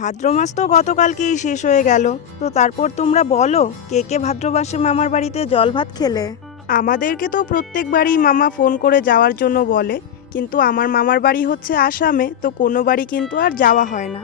ভাদ্র মাস তো গতকালকেই শেষ হয়ে গেল। তো তারপর তোমরা বলো, কে কে ভাদ্র মাসে মামার বাড়িতে জল ভাত খেলে? আমাদেরকে তো প্রত্যেকবারই মামা ফোন করে যাওয়ার জন্য বলে, কিন্তু আমার মামার বাড়ি হচ্ছে আসামে, তো কোনো বাড়ি কিন্তু আর যাওয়া হয় না।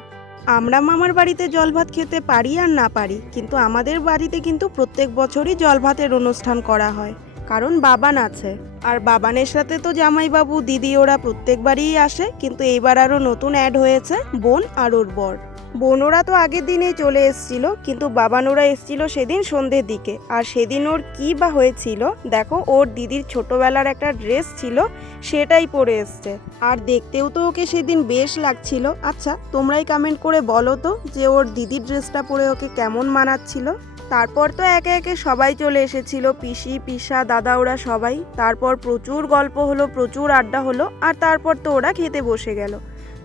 আমরা মামার বাড়িতে জল ভাত খেতে পারি আর না পারি, কিন্তু আমাদের বাড়িতে কিন্তু প্রত্যেক বছরই জল ভাতের অনুষ্ঠান করা হয়, কারণ বাবান আছে। আর বাবানের সাথে তো জামাইবাবু, দিদি ওরা প্রত্যেকবারই আসে, কিন্তু এইবার আরও নতুন অ্যাড হয়েছে বোন আর ওর বর। বোন ওরা তো আগের দিনেই চলে এসছিল, কিন্তু বাবান ওরা এসছিল সেদিন সন্ধ্যের দিকে। আর সেদিন ওর কী বা হয়েছিল, দেখো, ওর দিদির ছোটবেলার একটা ড্রেস ছিল, সেটাই পরে এসছে। আর দেখতেও তো ওকে সেদিন বেশ লাগছিল। আচ্ছা তোমরাই কমেন্ট করে বলো তো যে ওর দিদির ড্রেসটা পরে ওকে কেমন মানাচ্ছিল? তারপর তো একে একে সবাই চলে এসেছিল, পিসি, পিসা, দাদা, ওরা সবাই। তারপর প্রচুর গল্প হলো, প্রচুর আড্ডা হলো, আর তারপর তো ওরা খেতে বসে গেল।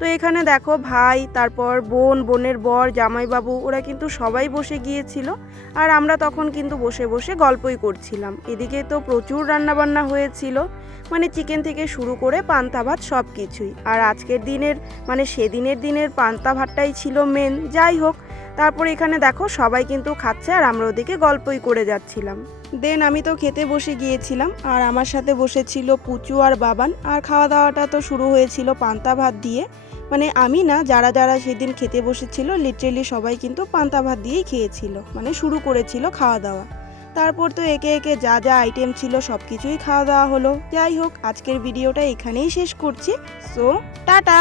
তো এখানে দেখো ভাই, তারপর বোন, বোনের বর, জামাইবাবু, ওরা কিন্তু সবাই বসে গিয়েছিল। আর আমরা তখন কিন্তু বসে বসে গল্পই করছিলাম। এদিকে তো প্রচুর রান্নাবান্না হয়েছিল মানে চিকেন থেকে শুরু করে পান্তা ভাত সব কিছুই আর আজকের দিনের মানে সেদিনের দিনের পান্তা ভাতটাই ছিল মেন যাই হোক তারপর এখানে দেখো সবাই কিন্তু খাচ্ছে আর আমরা ওদিকে গল্পই করে যাচ্ছিলাম। দেন আমি তো খেতে বসে গিয়েছিলাম আর আমার সাথে বসেছিল পুচু আর বাবান আর খাওয়া দাওয়াটা তো শুরু হয়েছিল পান্তা ভাত দিয়ে। মানে আমি না, যারা যারা সেদিন খেতে বসেছিল লিটারেলি সবাই কিন্তু পান্তা ভাত দিয়েই খেয়েছিল। মানে শুরু করেছিল খাওয়া দাওয়া। তারপর তো একে একে যা যা আইটেম ছিল সব কিছুই খাওয়া দাওয়া হলো। যাই হোক, আজকের ভিডিওটা এখানেই শেষ করছি। So tata!